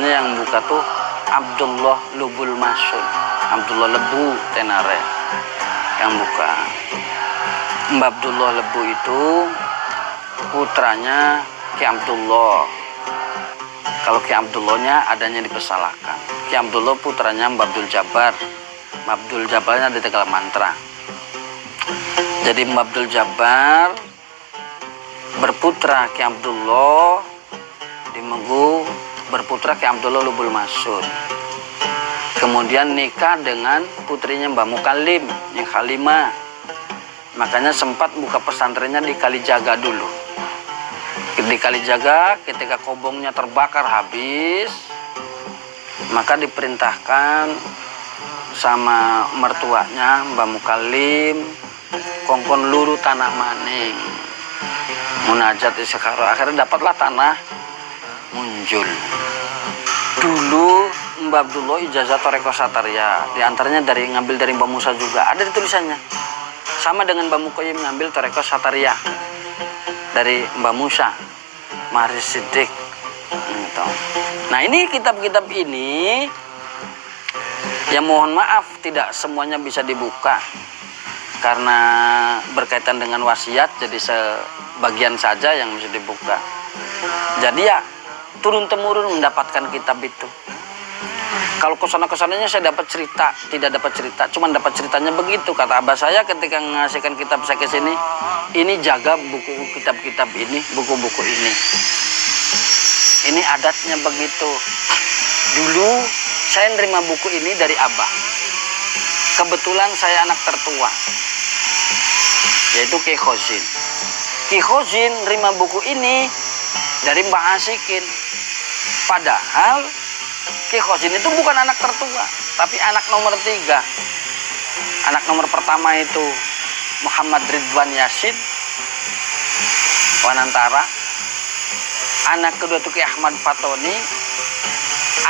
Biasanya yang buka tuh Abdullah Lubul Masun, Abdullah Lebu Tenare yang buka. Mbah Abdullah Lebu itu putranya Ki Abdullah. Kalau Ki Abdullahnya adanya di Pesalakan. Ki Abdullah putranya Mbah Abdul Jabbar. Mbah Abdul Jabbarnya di Tegal Mantra. Jadi Mbah Abdul Jabbar berputra Ki Abdullah, di Megu berputra Ki Abdullah Lubul Masun. Kemudian nikah dengan putrinya Mbah Mukalim, yang Halimah. Makanya sempat buka pesantrennya di Kalijaga dulu. Di Kalijaga ketika kobongnya terbakar habis, maka diperintahkan sama mertuanya Mbah Mukalim kongkon luru tanah maning, munajat istikharo. Akhirnya dapatlah tanah Munjul. Dulu Mbah Abdullah ijazah Toreko Sataria, diantaranya ngambil dari Mbah Musa juga, ada di tulisannya. Sama dengan Mbah Mukoyim ngambil Toreko Sataria dari Mbah Musa, Maris Siddiq. Gitu. Nah ini kitab-kitab ini, ya mohon maaf tidak semuanya bisa dibuka karena berkaitan dengan wasiat, jadi sebagian saja yang bisa dibuka. Jadi ya turun-temurun mendapatkan kitab itu. Kalau kesana-kesananya saya dapat cerita, tidak dapat cerita, cuma dapat ceritanya begitu. Kata abah saya ketika mengasihkan kitab saya ke sini, ini jaga buku kitab-kitab ini, buku-buku ini. Ini adatnya begitu. Dulu saya nerima buku ini dari abah. Kebetulan saya anak tertua, yaitu Ki Khozin. Ki Khozin nerima buku ini dari Mbah Asikin. Padahal Ki Khozin itu bukan anak tertua, tapi anak nomor 3. Anak nomor pertama itu Muhammad Ridwan Yasin Wanantara. Anak kedua itu Ki Ahmad Fatoni.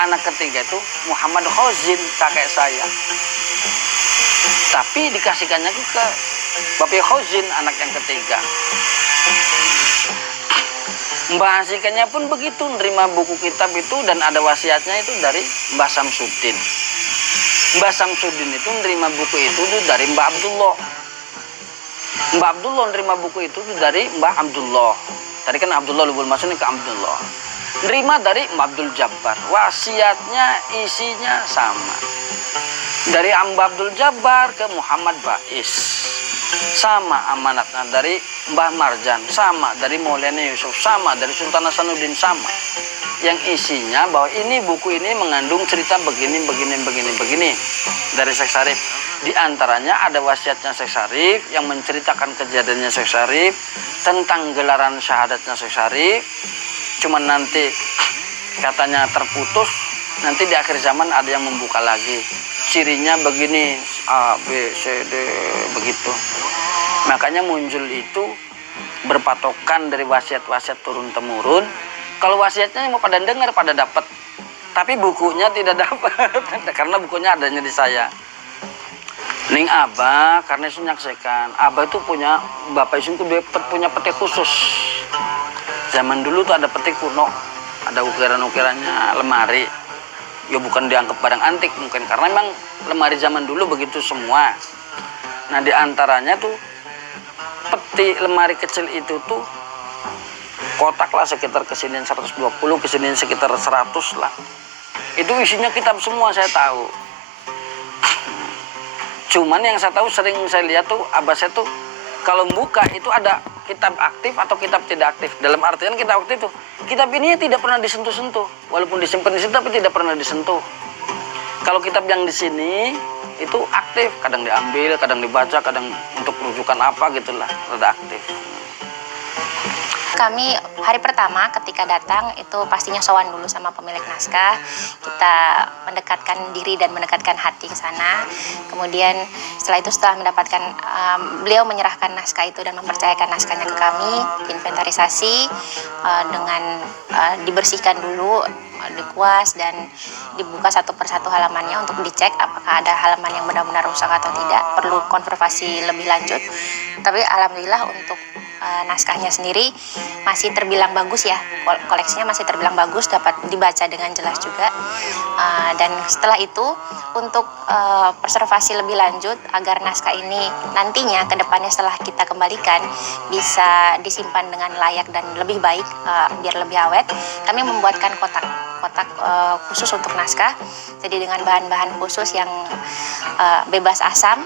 Anak ketiga itu Muhammad Khozin, kakek saya. Tapi dikasihkannya ke Bapak Khozin, anak yang ketiga. Mbah Asikannya pun begitu, nerima buku kitab itu dan ada wasiatnya itu dari Mbah Samsudin. Mbah Samsudin itu nerima buku itu dari Mbah Abdullah. Mbah Abdullah nerima buku itu dari Mbah Abdullah. Tadi kan Abdullah Lubul Masun ke Abdullah. Nerima dari Mbah Abdul Jabbar. Wasiatnya isinya sama. Dari Mbah Abdul Jabbar ke Muhammad Bais. Sama amanatnya dari Mbah Marjan, sama dari Maulana Yusuf, sama dari Sultan Hasanuddin, sama. Yang isinya bahwa ini buku ini mengandung cerita begini dari Syekh Syarif. Di antaranya ada wasiatnya Syekh Syarif yang menceritakan kejadiannya Syekh Syarif, tentang gelaran syahadatnya Syekh Syarif. Cuman nanti katanya terputus, nanti di akhir zaman ada yang membuka lagi. Cirinya begini, A, B, C, D, begitu. Makanya Munjul itu berpatokan dari wasiat-wasiat turun-temurun. Kalau wasiatnya mau pada dengar, pada dapat. Tapi bukunya tidak dapat, karena bukunya adanya di saya. Ning Abah, karena itu nyaksikan. Abah itu punya, Bapak Isun itu punya peti khusus. Zaman dulu tuh ada peti kuno, ada ukiran-ukirannya, lemari. Ya bukan dianggap barang antik mungkin, karena memang lemari zaman dulu begitu semua. Nah di antaranya tuh peti lemari kecil itu tuh kotak lah sekitar kesinian 120, kesinian sekitar 100 lah. Itu isinya kitab semua saya tahu. Cuman yang saya tahu sering saya lihat tuh abah saya tuh kalau buka itu ada kitab aktif atau kitab tidak aktif. Dalam artian kitab aktif itu kitab ini tidak pernah disentuh-sentuh, walaupun disimpan di sini tapi tidak pernah disentuh. Kalau kitab yang di sini itu aktif, kadang diambil, kadang dibaca, kadang untuk rujukan apa gitulah, rada aktif. Kami hari pertama ketika datang itu pastinya sowan dulu sama pemilik naskah. Kita mendekatkan diri dan mendekatkan hati ke sana. Kemudian setelah mendapatkan beliau menyerahkan naskah itu dan mempercayakan naskahnya ke kami, inventarisasi dengan dibersihkan dulu, dikuas dan dibuka satu persatu halamannya untuk dicek apakah ada halaman yang benar-benar rusak atau tidak, perlu konservasi lebih lanjut. Tapi alhamdulillah untuk naskahnya sendiri masih terbilang bagus ya, koleksinya masih terbilang bagus, dapat dibaca dengan jelas juga. Dan setelah itu untuk preservasi lebih lanjut agar naskah ini nantinya ke depannya setelah kita kembalikan bisa disimpan dengan layak dan lebih baik, biar lebih awet, kami membuatkan kotak khusus untuk naskah. Jadi dengan bahan-bahan khusus yang bebas asam,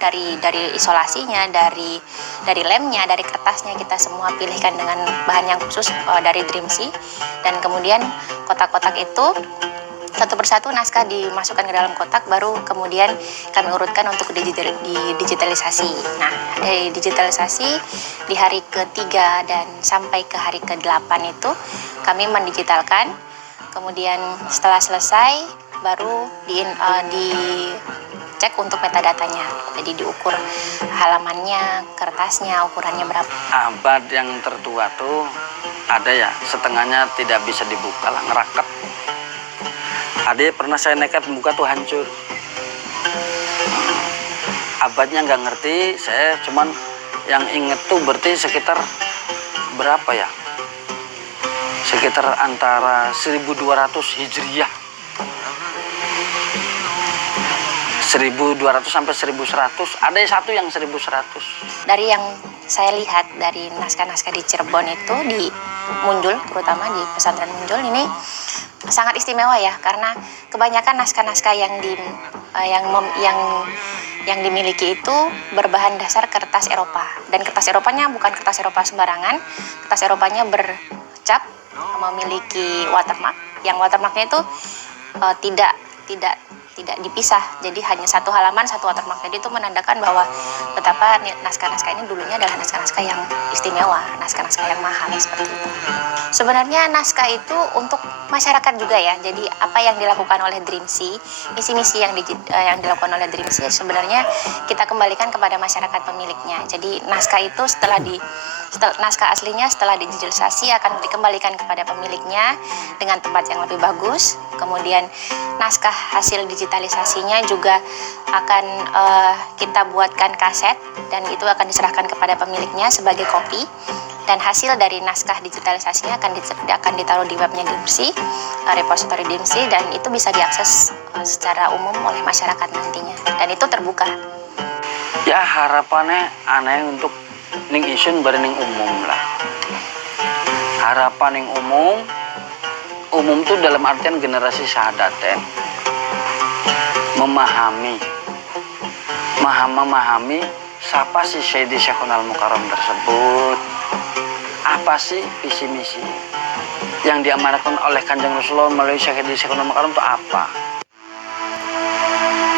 dari isolasinya, dari lemnya, dari kertasnya, kita semua pilihkan dengan bahan yang khusus dari Dreamsea. Dan kemudian kotak-kotak itu satu persatu naskah dimasukkan ke dalam kotak, baru kemudian kami urutkan untuk digitalisasi. Nah, dari digitalisasi di hari ketiga dan sampai ke hari ke-8 itu kami mendigitalkan. Kemudian setelah selesai baru dicek untuk metadatanya. Jadi diukur halamannya, kertasnya, ukurannya berapa. Abad yang tertua tuh ada ya, setengahnya tidak bisa dibuka lah, ngeraket. Ada pernah saya nekat membuka tuh hancur. Abadnya nggak ngerti, saya cuman yang inget tuh berarti sekitar berapa ya? Sekitar antara 1200 Hijriyah. 1200 sampai 1100, ada satu yang 1100. Dari yang saya lihat dari naskah-naskah di Cirebon itu, di Munjul, terutama di pesantren Munjul ini sangat istimewa ya, karena kebanyakan naskah-naskah yang dimiliki itu berbahan dasar kertas Eropa, dan kertas Eropanya bukan kertas Eropa sembarangan. Kertas Eropanya bercap, memiliki watermark, yang watermarknya itu tidak dipisah, jadi hanya satu halaman satu watermark. Jadi itu menandakan bahwa betapa naskah-naskah ini dulunya adalah naskah-naskah yang istimewa, naskah-naskah yang mahal seperti itu. Sebenarnya naskah itu untuk masyarakat juga ya. Jadi apa yang dilakukan oleh Dreamsea, misi-misi yang dilakukan oleh Dreamsea sebenarnya kita kembalikan kepada masyarakat pemiliknya. Jadi naskah itu naskah aslinya setelah digitalisasi akan dikembalikan kepada pemiliknya dengan tempat yang lebih bagus. Kemudian naskah hasil digitalisasinya juga akan kita buatkan kaset, dan itu akan diserahkan kepada pemiliknya sebagai kopi. Dan hasil dari naskah digitalisasinya akan ditaruh di webnya Dreamsea, repository Dreamsea, dan itu bisa diakses secara umum oleh masyarakat nantinya. Dan itu terbuka. Ya harapannya aneh untuk ning isun bareng ning umum lah. Harapan ning umum tuh dalam artian generasi sadaten memahami siapa sih Sayyidi Syekhul Mukarram tersebut, apa sih visi misi yang diamanatkan oleh Kanjeng Rasulullah melalui Sayyidi Syekhul Mukarram itu apa.